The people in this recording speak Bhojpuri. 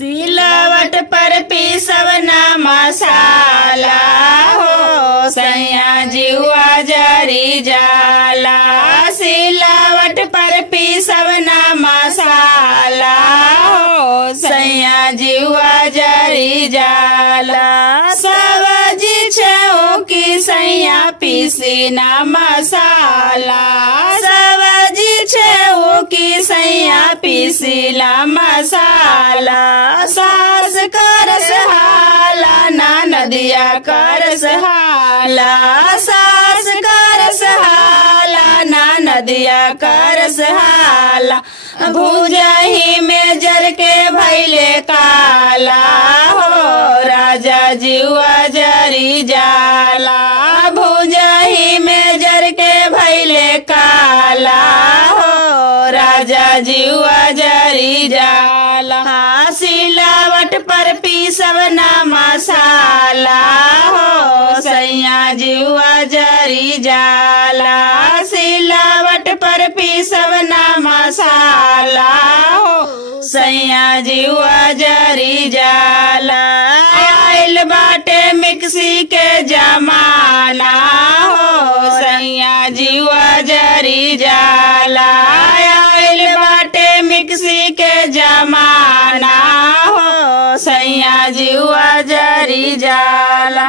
सिलवट पर पीसवना मसाला हो सैया जीवा जरी जाला। सिलवट पर पीसवना मसाला हो सैया जीवा जरी जाला। सब्जी छेओ की सैया पीसीना मसाला। सब्जी छेओ की सैया पीसीला मसाला। सास करस हाला नदिया करस हाला। सास करस हाला नदिया करस हाला। भुजही में जर के भैले काला हो राजा जीवा जरी जाला। भुजही में जर के भैले काला हो राजा जीवा जरी जाला। सिलवट पर पीसवना मसाला हो सैया जीवा जरी जाला। सिलवट पर पीसवना मसाला हो सैया जीवा जरी जाला। आइल बाटे मिक्सी के जमाना हो सैया जीवा जरी जाला। आइल बाटे मिक्सी के जमाना हो सैया जीवा जरी जाला।